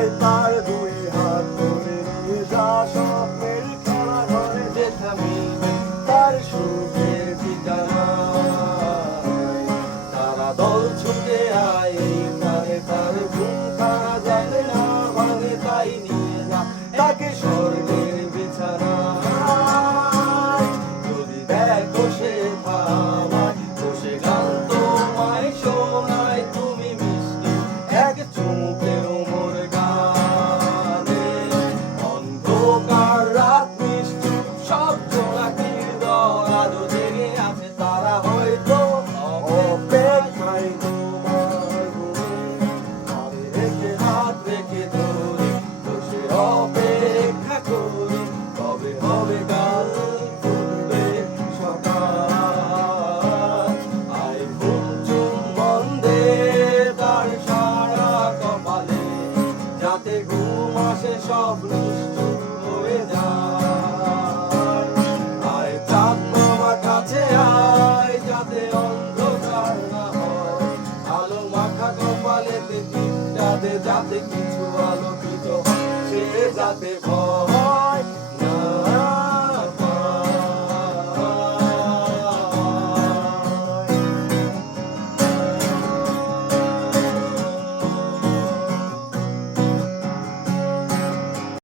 আয় তার দুই হাত ধরে নিয়ে যা স্বপ্নের খেলা ঘরে যেখানে তার সুখের ঠিকানায়। তারা দল ছুটে আয় এইখানে তার ঘুম খাওয়া যাবে না ভাঙে তাই নিয়ে যা তাকে স্বর্গের বিছানায়। যদি দেখো সে থামায় বসে গান তোমায় শোনায় তুমি মিষ্টি এক চুমুকেও মোর গানে। অন্ধকার রাত নিশ্চুপ সব জোনাকির দল আজও জেগে আছে তারা হয়তো অপেক্ষায় তোমার গুণে হাতে রেখে হাত রেখে ধরে বসে অপেক্ষা করি কবে হবে গান ফুটবে সকাল। আয় ঘুম চুম্বন দে তার সারা কপালে যাতে ঘুম আসে সব নিষ্ঠুর হয়ে যায়। আয় চাঁদ মামা কাছে আয় যাতে অন্ধকার না হয় আলো মাখা কপালেতে টিপটা দে যাতে কিছু আলোকিত হয় সে যাতে ভয়